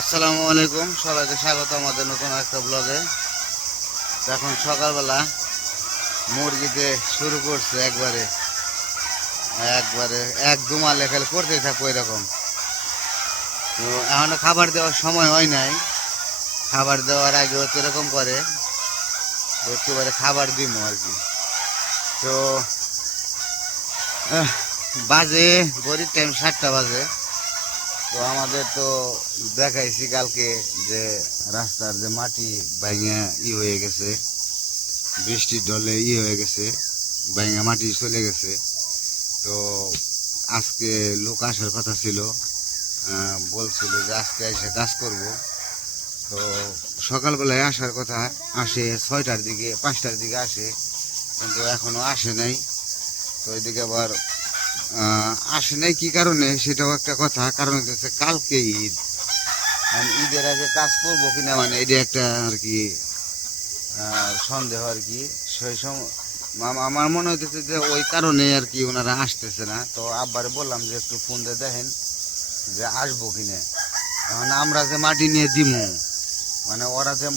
আসসালামু আলাইকুম, সবাইকে স্বাগত আমাদের নতুন একটা ব্লগে। এখন সকালবেলা মুরগিতে শুরু করছে একবারে একবারে এক দুমালে খালি করতেই থাকবো এরকম। তো এখনো খাবার দেওয়ার সময় হয় নাই, খাবার দেওয়ার আগে তো এরকম করে একেবারে খাবার দিব আর কি। তো বাজে গরিব টাইম 7টা বাজে। তো আমাদের তো দেখাইছি কালকে যে রাস্তার যে মাটি ভাঙা হয়ে গেছে, বৃষ্টির জলে হয়ে গেছে, ভাঙা মাটি চলে গেছে। তো আজকে লোক আসার কথা ছিল, বলছিল যে আজকে এসে কাজ করব। তো সকালবেলায় আসার কথা, আসে 6টার দিকে 5টার দিকে আসে, কিন্তু এখনো আসে নাই। তো এদিকে আবার আসে নাই কি কারণে সেটাও একটা কথা। কারণ হচ্ছে কালকে ঈদ, ঈদের আগে কাজ করবো কিনা মানে এটা একটা আর কি সন্দেহ আর কি। সেই সময় আমার মনে হইতেছে যে ওই কারণে আর কি ওনারা আসতেছে না। তো আব্বারে বললাম যে একটু ফোন দিয়ে দেখেন যে আসবো কিনা। এখন আমরা যে মাটি নিয়ে দিমু, মানে ওরা যে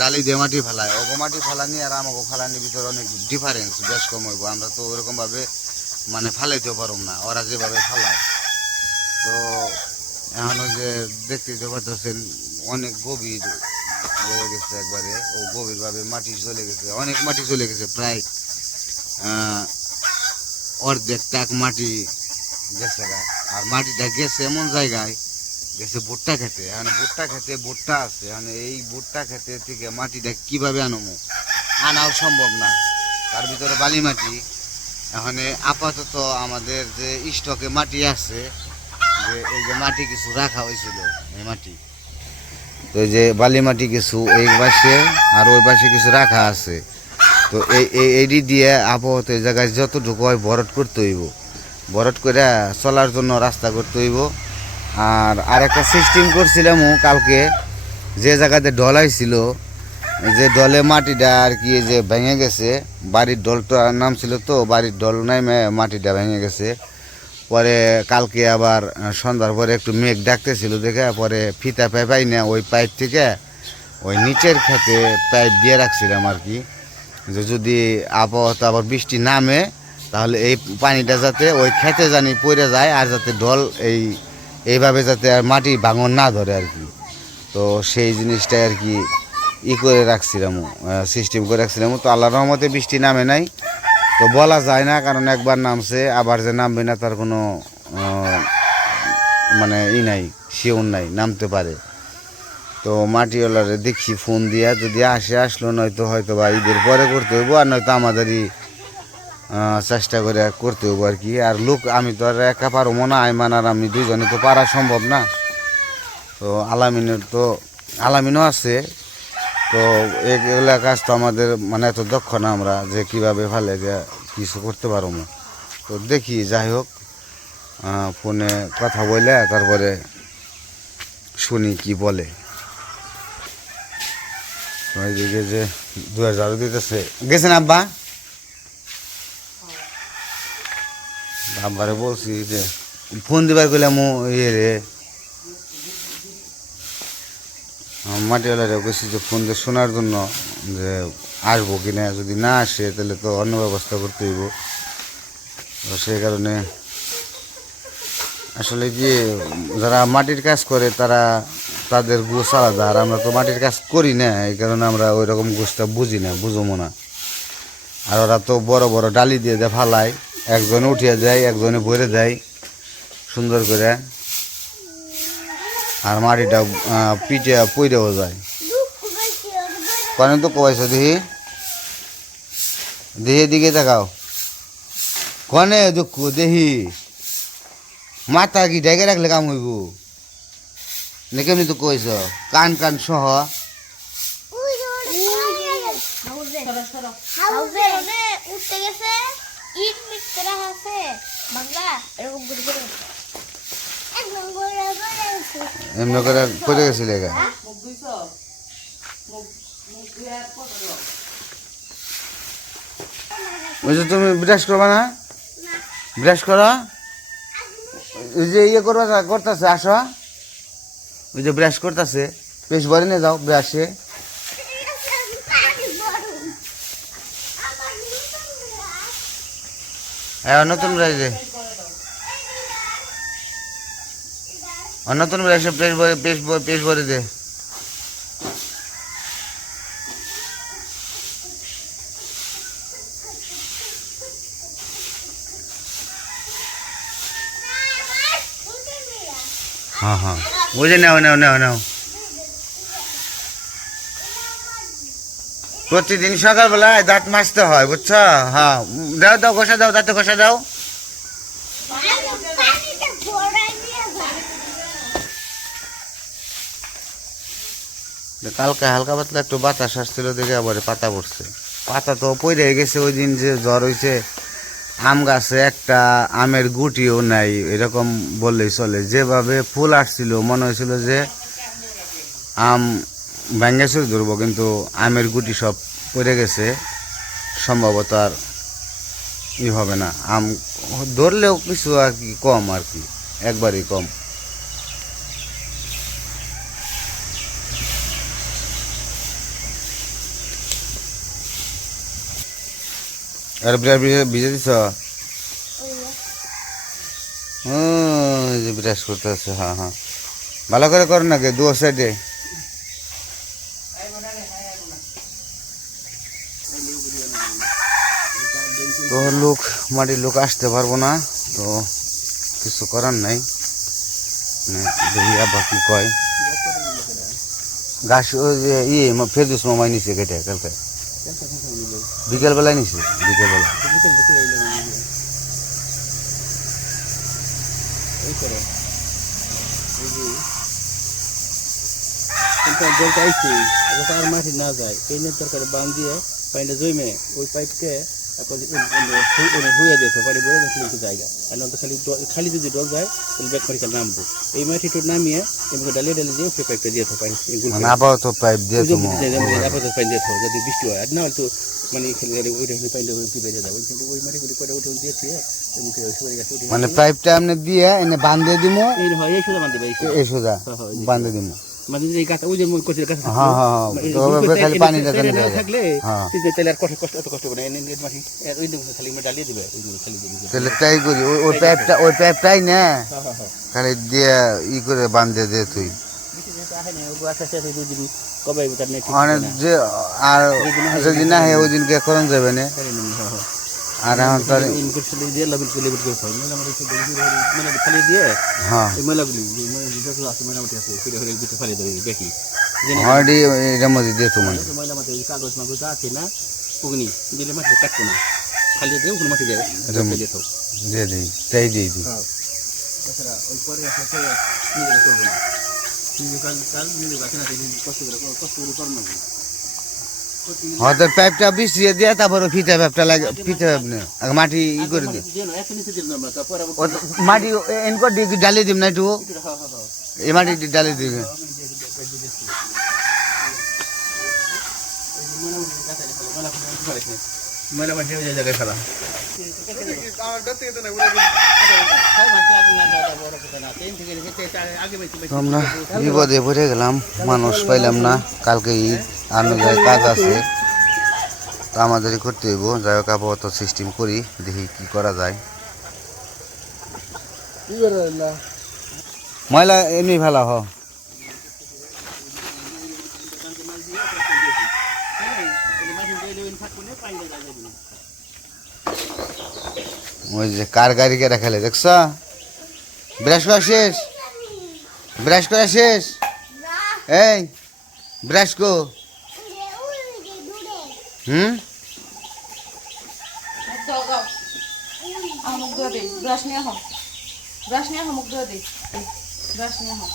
ডালি দিয়ে মাটি ফেলায়, ওগো মাটি ফেলানি আর আমাকে ফেলানির ভিতরে অনেক ডিফারেন্স, বেশ কম হইব। আমরা তো ওরকমভাবে মানে ফালাইতেও পারব না ওরা যেভাবে ফালায়। তো এখন ওই যে দেখতে পাচ্ছেন অনেক গভীর হয়ে গেছে একবারে, ও গভীরভাবে মাটি চলে গেছে, অনেক মাটি চলে গেছে, প্রায় অর্ধেক টাক মাটি গেছে। আর মাটিটা গেছে এমন জায়গায় গেছে ভুট্টা খেতে। এখন ভুট্টা খেতে ভুট্টা আছে, এখন এই ভুট্টা খেতে থেকে মাটিটা কিভাবে আনবো, আনাও সম্ভব না, তার ভিতরে বালি মাটি। এখন আপাতত আমাদের যে স্টকে মাটি আছে, যে এই যে মাটি কিছু রাখা হয়েছিল, এই মাটি, তো এই যে বালি মাটি কিছু এই পাশে আর ওই পাশে কিছু রাখা আছে। তো এই দিয়ে আপাতত এই জায়গায় যতটুকু হয় ভরট করতে হইব, ভরট করে চলার জন্য রাস্তা করতে হইব। আর একটা সিস্টেম করছিলাম কালকে, যে জায়গাতে ডল আইছিল, যে ডলে মাটিটা আর কি যে ভেঙে গেছে, বাড়ির ডলটা নাম ছিল, তো বাড়ির ডল নামে মাটিটা ভেঙে গেছে। পরে কালকে আবার সন্ধ্যার পরে একটু মেঘ ডাকতেছিল দেখে পরে ফিতা পাই না, ওই পাইপ থেকে ওই নিচের খেতে পাইপ দিয়ে রাখছিলাম আর কি, যে যদি আপাতত আবার বৃষ্টি নামে তাহলে এই পানিটা যাতে ওই খেতে জানি পড়ে যায়, আর যাতে ডল এইভাবে যাতে আর মাটি ভাঙন না ধরে আর কি। তো সেই জিনিসটাই আর কি করে রাখছিলাম, সিস্টেম করে রাখছিলাম। তো আল্লাহর রহমতে বৃষ্টি নামে নাই, তো বলা যায় না, কারণ একবার নামছে আবার যে নামবে না তার কোনো মানে নাই, শিওর নাই, নামতে পারে। তো মাটিওয়ালারে দেখছি ফোন দিয়া, যদি আসে আসলো, নয়তো হয়তো বা ঈদের পরে করতে হইব, আর নয়তো আমাদেরই চেষ্টা করে করতে হইব আর কি। আর লোক আমি তো আর একা পারবো না, আইমান আর আমি দুইজনে তো পারা সম্ভব না। তো আলামিনও আছে। তো এগুলা কাজ তো আমাদের মানে এত দক্ষ না আমরা যে কীভাবে ফেলে যে কিছু করতে পারবো না। তো দেখি, যাই হোক, ফোনে কথা বলে তারপরে শুনি কি বলে। ওইদিকে যে 2000 দিতেছে, গেছেন আব্বা? আব্বারে বলছি যে ফোন দিবার গেলাম রে মাটিওয়ালারে বলছি যে ফোন দিয়ে শোনার জন্য যে আসবো কিনা, যদি না আসে তাহলে তো অন্য ব্যবস্থা করতে হইব। তো সেই কারণে আসলে কি যারা মাটির কাজ করে তাদের গোছ আলাদা, আর আমরা তো মাটির কাজ করি না, এই কারণে আমরা ওই রকম গোছটা বুঝি না, বুঝবো না। আর ওরা তো বড় বড় ডালি দিয়ে দেয় ফালায়, একজনে উঠিয়ে দেয়, একজনে ভরে দেয় সুন্দর করে, আর মাটিটা পিঠে পইরেও যায়। কারণ তো কয়েছে দেখি দেহি দিকে দেখাও, কনে দুঃখ দেহি মাথা কি ডেকে রাখলে কাম হইব না, কেমনি তো কইস কান কান সহ। এমনি করে পড়ে গেছিলে গা, বুঝছো? তুমি ব্রাশ করবা না? ব্রাশ করো, এই যে করবা করতেছে, আসো ওই যে ব্রাশ করতেছে, পেশ ভরে নিয়ে যাও ব্রাশে। হ্যাঁ নতুন ব্রাশ দে, নতুন ব্রাশে পেশ ভরে দে। হ্যাঁ হ্যাঁ বুঝে নাও নাও নাও নাও। প্রতিদিন সকালবেলায় দাঁত মাজতে হয় বুঝছো? হ্যাঁ দাও দাও ঘষা দাও, দাঁতে ঘষা দাও। কালকে হালকা পাতলা একটু বাতাস আসছিল দেখে আবার পাতা পড়ছে। পাতা তো পড়ে গেছে ওই দিন যে জ্বর হয়েছে। আম গাছে একটা আমের গুটিও নাই, এরকম বললেই চলে। যেভাবে ফুল আসছিল মনে হয়েছিল যে আম ভেঙে চুরি ধরবো, কিন্তু আমের গুটি সব পড়ে গেছে। সম্ভবত আর ই হবে না, আম ধরলেও কিছু আর কি কম, আর কি একবারই কম। আর ভিজে দিছ? ব্রাশ করতে আছে। হ্যাঁ হ্যাঁ ভালো করে কর নাকি দু সাইডে। তো লোক মাটির লোক আসতে পারবো না, তো কিছু করার নাই। দেখি আবার কি কয়। গাছ ওই যে ফেরদুস মামাই নিছে কেটে কালকে বিকেলবেলায় নিছে, বিকেলবেলা। আর মাটি না যায় এই তরকারি বান দিয়ে পানিটা জমে ওই পাইপকে হুয়ে দিয়েছে, পানি বয়ে দিয়েছে জায়গা। আর নয়তো খালি যদি ডল যায় তাহলে ব্যাগ পরীক্ষা নামবো। এই মাটিটা নামিয়ে এমনি ডালিয়ে ডালিয়ে দিয়ে সেই পাইপটা দিয়ে পানি আপাতত পাইপ দিয়ে পানি দিয়ে যদি বৃষ্টি হয়। আর না হয়তো মানে ওইটা পানিটা বেড়ে যাবে, কিন্তু ওই মাটিগুলি করে উঠে দিয়েছি। মানে পাইপটা আপনি দিয়ে এনে বাঁধে দিব, এই সোজা বান্ধে এই সোজা বাঁধে দিব। মানে এই গাছ ওই যে কচুর গাছ খালি পানি থাকলে তাহলে আর কষ্ট কষ্ট এত কষ্ট করে মাটি ওই খালি ডালিয়ে দিবে, খালি তাহলে তাই করি। ওই পাইপটাই না খালি দিয়ে ই করে বাঁধে দে তুই। কবে যে আর যদি না হয় ওই দিনকে করন যাবে না। আর এখন তার খালি দিয়ে হ্যাঁ মেলাগুলি দেখি এটার মধ্যে দিয়ে তোমার ময়লা মাটি কাগজ মাগজ আছে না ওগুলি দিলে মাটি কাটবো না, খালি দিয়ে ওগুলো মাটি দেয় দিয়ে দিই, তাই দিয়ে দিই। তাছাড়া ওই পরে নিজেরা করবো না, কাল নিজে গাছে না কষ্ট করে করো না। হয়তো পাইপটা বিছিয়ে দিয়ে তারপরে ফিতে পাইপটা লাগে, ফিতে পাইপ না মাটি ই করে দিই, মাটি এনকো ডালিয়ে দিব না একটু, এই মাটি ডালিয়ে দিবে। আমরা বিপদে পড়ে গেলাম, মানুষ পাইলাম না। কালকে ঈদ, আনো যায় কাজ আছে, তো আমাদেরই করতে হইব। যাই হোক আপাতত সিস্টেম করি, দেখি কি করা যায়। ময়লা এমনি ভালো হ, ওই যে কার গাড়িকে রাখালে দেখছ। ব্রাশ করা শেষ, ব্রাশ করা শেষ, এই ব্রাশ কো। ব্রাশ নিয়ে হো, ব্রাশ নিয়ে হো, মুখ ধুয়ে দে, ব্রাশ নিয়ে হো,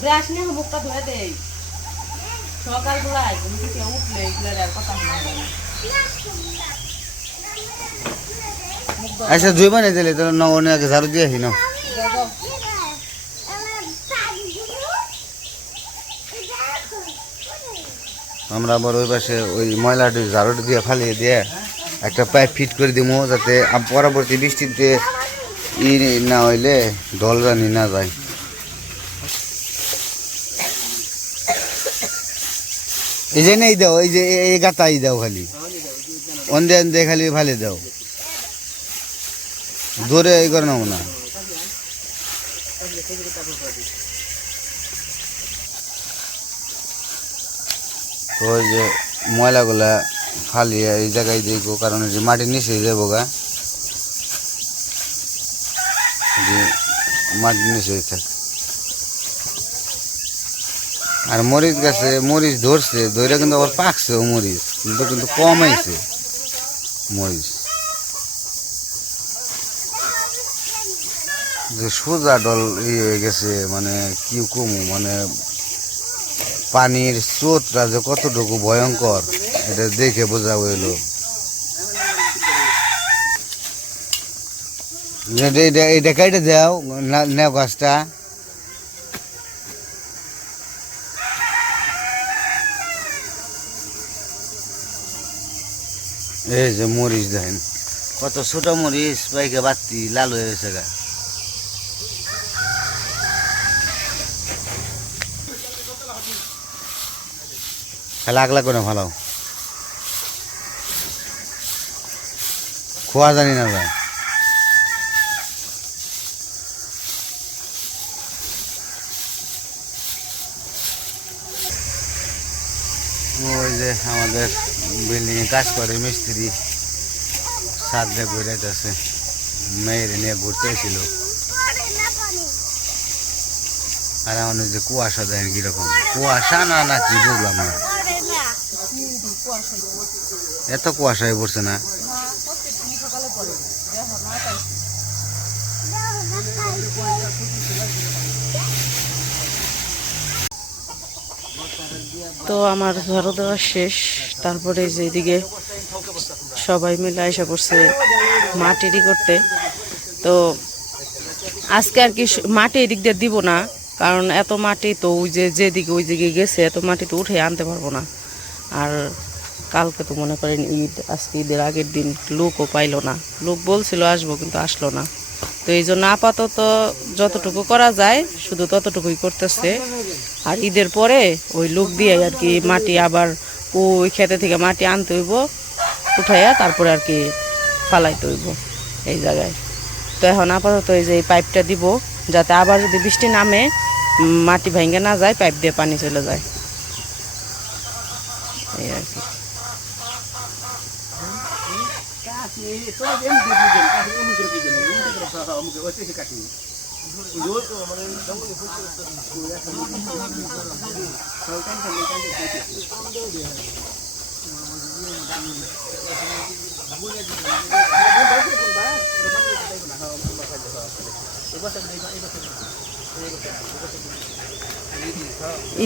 ব্রাশ নিয়ে হো, মুখটা ধুয়ে দে। সকালবেলায় ঘুম থেকে উঠলে এগুলোর আর কথা শোনা যায় না। আচ্ছা জুইবা নিয়ে দিলে তো অনেক ঝাড়ু দিয়ে আসি না। আমরা আবার ওই পাশে ওই ময়লাটি ঝাড়ুটি দিয়ে ফালিয়ে দিয়ে একটা পাইপ ফিট করে দিব, যাতে পরবর্তী বৃষ্টিতে ই না হইলে ঢল জানি না যায়। এই যে নেই দাও, এই যে এই গাতাই দাও খালি অন্ধে অন্ধে খালি ভালে দাও, ধরে এই করে নাও না। তো ওই যে ময়লাগুলা ফালিয়ে এই জায়গায় দেখবো, কারণ এই যে মাটির নিচে যাবো গা, যে মাটির নিচে থাক। আর মরিচ গাছে মরিচ ধরছে, ধরে কিন্তু আবার পাকছে ও মরিচ, কিন্তু কিন্তু কম আইছে মরিচ। যে সোজা ডল হয়ে গেছে, মানে কি কমু, মানে পানির স্রোতটা যে কতটুকু ভয়ঙ্কর এটা দেখে বোঝা হইলো। এটা কেটে দাও নেও গাছটা। এই যে মরিচ দেখেন কত ছোট মরিচ, পাইকে বাতি লাল হয়ে গেছে গা। লাগলা করে ভালো খোয়া জানি না যায়। ওই যে আমাদের বিল্ডিং এ কাজ করে মিস্ত্রি ছাদ দিয়ে ঘুরে যাচ্ছে, মেয়ের নিয়ে ঘুরতে এসেছিল। আর আমাদের যে কুয়াশা দেখেন কিরকম, কুয়াশা না না কি বুঝলাম না, এত কুয়াশায় পড়ছে না। তো আমার ঝাড়ু দেওয়া শেষ, তারপরে যে এদিকে সবাই মিলে আশা করছে মাটি রেডি করতে। তো আজকে আর কি মাটি এদিক দিয়ে দিব না, কারণ এত মাটি তো ওই যে যেদিকে ওই দিকে গেছে এত মাটি তো উঠে আনতে পারবো না। আর কালকে তো মনে করেন ঈদ, আজকে ঈদের আগের দিন লোকও পাইলো না, লোক বলছিল আসবো কিন্তু আসলো না। তো এই জন্য আপাতত যতটুকু করা যায় শুধু ততটুকুই করতেছে। আর ঈদের পরে ওই লোক দিয়ে আর কি মাটি আবার ওই খেতে থেকে মাটি আনতে হইব, উঠাইয়া তারপরে আর কি ফালাইতে হইব এই জায়গায়। তো এখন আপাতত এই যে এই পাইপটা দিব, যাতে আবার যদি বৃষ্টি নামে মাটি ভেঙে না যায়, পাইপ দিয়ে পানি চলে যায় এই আর কি।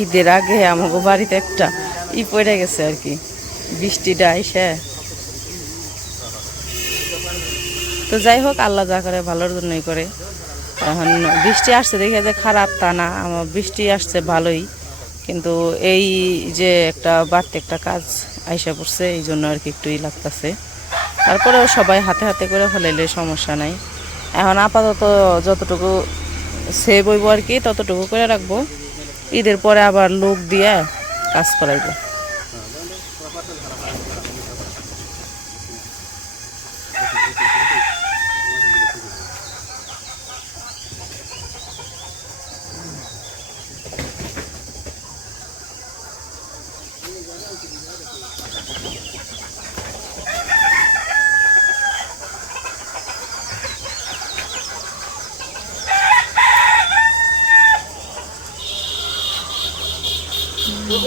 ঈদের আগে আমাকে বাড়িতে একটা পড়ে গেছে আর কি, বৃষ্টিটা আইসে। তো যাই হোক, আল্লাহ যা করে ভালোর জন্যই করে। এখন বৃষ্টি আসছে দেখে যে খারাপ তা না, আমার বৃষ্টি আসছে ভালোই, কিন্তু এই যে একটা বাড়তি একটা কাজ আইসা পড়ছে, এই জন্য আর কি একটু লাগতেছে। তারপরেও সবাই হাতে হাতে করে ফেলাইলে সমস্যা নাই। এখন আপাতত যতটুকু সেভ হইব আর কি ততটুকু করে রাখবো, ঈদের পরে আবার লোক দিয়ে কাজ করাইব।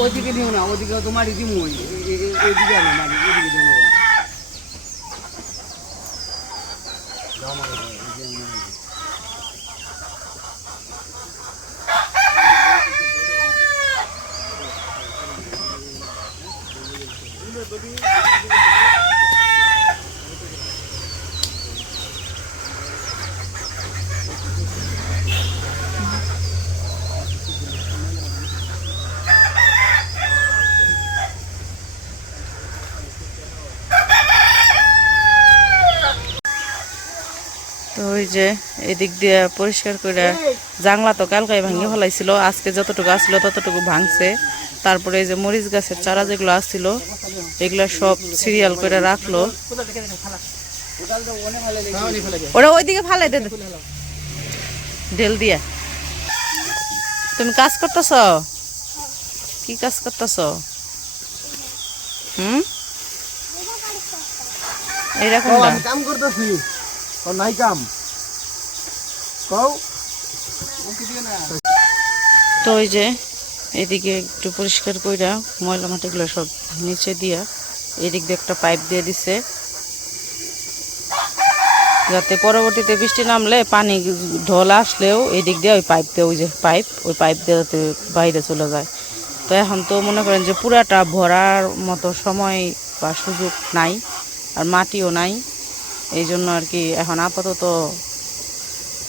ওইদিকে নিও না, ওইদিকে তো মাটি দিব, ওইদিকে আনো মাটি, ওইদিকে দিব। যে এদিক দিয়ে পরিষ্কার করে জাংলা তো কালকাই ভাঙে ফেলাইছিল, আজকে যতটুকু আসছিল ততটুকু ভাঙছে। তারপরে এই যে মরিচ গাছের চারা যেগুলো আসছিল এগুলো সব সিরিয়াল করে রাখলো। ওরা ওইদিকে ফালাই দে ঢেল দিয়ে। তুমি কাজ করতেছ? কি কাজ করতেছ? এইরকম আমি কাম করতেছি, নাই কাম কও। তো ওই যে এদিকে একটু পরিষ্কার কইরা ময়লা মাটিগুলো সব নিচে দিয়া এদিক দিয়ে একটা পাইপ দিয়ে দিছে, যাতে পরবর্তীতে বৃষ্টি নামলে পানি ঢল আসলেও এদিক দিয়ে ওই পাইপ দিয়ে, ওই যে ওই পাইপ দিয়ে যাতে বাইরে চলে যায়। তো এখন তো মনে করেন যে পুরাটা ভরার মতো সময় বা সুযোগ নাই, আর মাটিও নাই। এই জন্য আর কি এখন আপাতত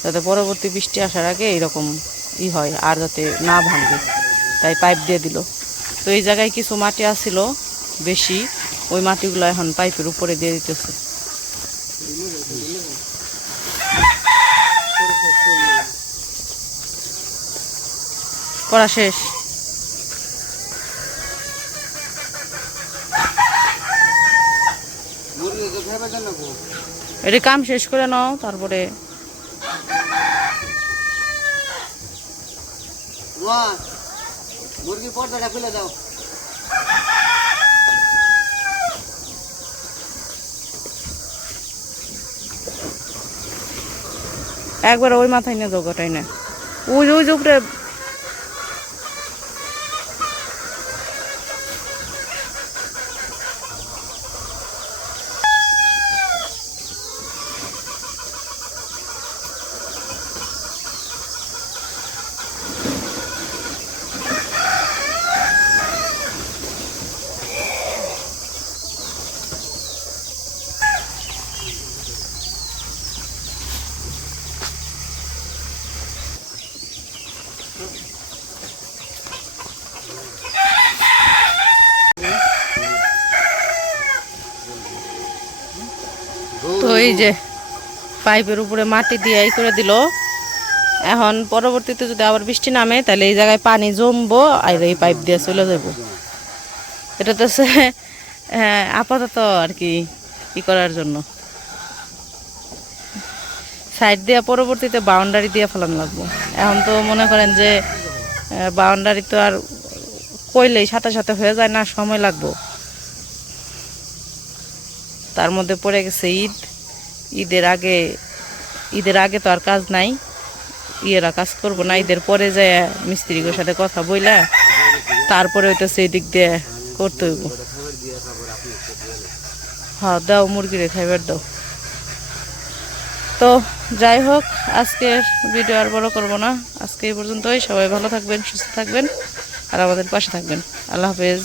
যাতে পরবর্তী বৃষ্টি আসার আগে এরকম হয় আর যাতে না ভাঙে, তাই পাইপ দিয়ে দিল। তো এই জায়গায় কিছু মাটি আসছিল বেশি, ওই মাটিগুলো এখন পাইপের উপরে দিয়ে দিতেছে। করা শেষ। এটা কাম শেষ করে নাও, তারপরে মুরগির পর্দাটা খুলে দাও। একবার ওই মাথায় নিয়ে যাও, গোটাই না ওই ওই যে উপরে। তো এই যে পাইপের উপরে মাটি দিয়ে এই করে দিল। এখন পরবর্তীতে যদি আবার বৃষ্টি নামে তাহলে এই জায়গায় পানি জমবো আর এই পাইপ দিয়ে চলে যাব। এটা তো আপাতত আর কি করার জন্য সাইড দিয়ে পরবর্তীতে বাউন্ডারি দিয়ে ফেলানো লাগবো। এখন তো মনে করেন যে বাউন্ডারি তো আর কইলেই সাথে সাথে হয়ে যায় না, সময় লাগবো। তার মধ্যে পড়ে গেছে ঈদের আগে তো আর কাজ নাই, ইয়েরা কাজ করবো না। ঈদের পরে যায় মিস্ত্রিগুলোর সাথে কথা বইলা তারপরে হইতেছে এই দিক দিয়ে করতে হইব। হ্যাঁ দাও, মুরগিরে খাইবার দাও। তো যাই হোক, আজকের ভিডিও আর বড় করবো না, আজকে এই পর্যন্তই। সবাই ভালো থাকবেন, সুস্থ থাকবেন, আর আমাদের পাশে থাকবেন। আল্লাহ হাফেজ।